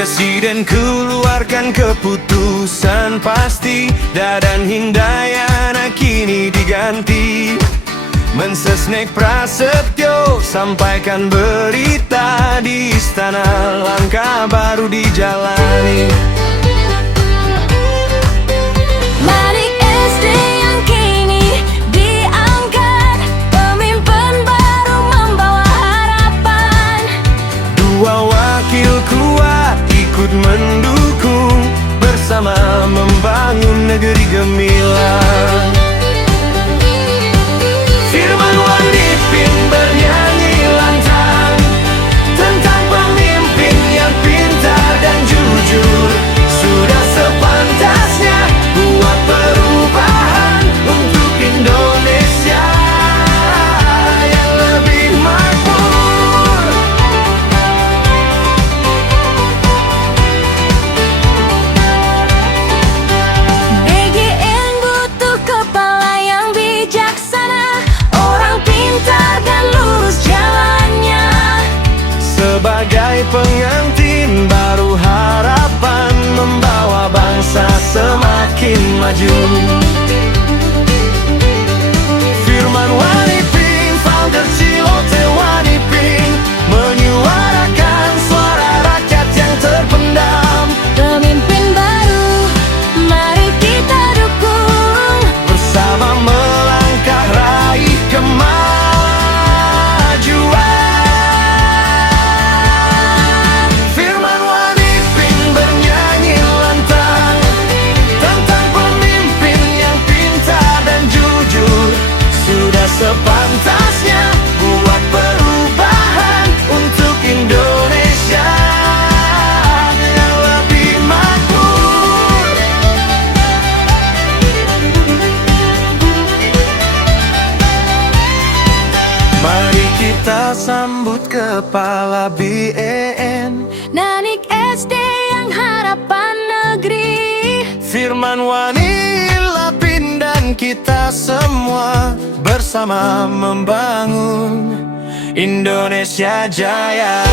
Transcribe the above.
Presiden keluarkan keputusan pasti, Dadan Hindayana kini diganti. Mensesnek Prasetyo sampaikan berita di istana, langkah baru dijalani. Manik SD yang kini diangkat, pemimpin baru membawa harapan. Dua wakil kuat ikut mendukung, bersama membangun negeri gemilang. Firman Wanipin bernyanyi lantang tentang pemimpin yang pintar dan jujur. Sudah sepantasnya buat perubahan untuk Indonesia yang lebih makmur. BGN butuh kepala yang bijaksana, orang pintar dan lurus jalannya. Sebagai pengantin baru harapan, membawa bangsa semakin maju. Firman Wanipin, founder Cilote Wanipin, menyuarakan suara rakyat yang terpendam. Pemimpin baru, mari kita dukung. Bersama melangkah raih kemajuan. Firman Wanipin bernyanyi lantang tentang pemimpin yang pintar dan jujur. Sudah sepantasnya buat perubahan untuk Indonesia yang lebih makmur. Mari kita sambut kepala BEN, Nanik SD yang harapan negeri. Firman Wanipin, dan kita semua bersama membangun Indonesia Jaya.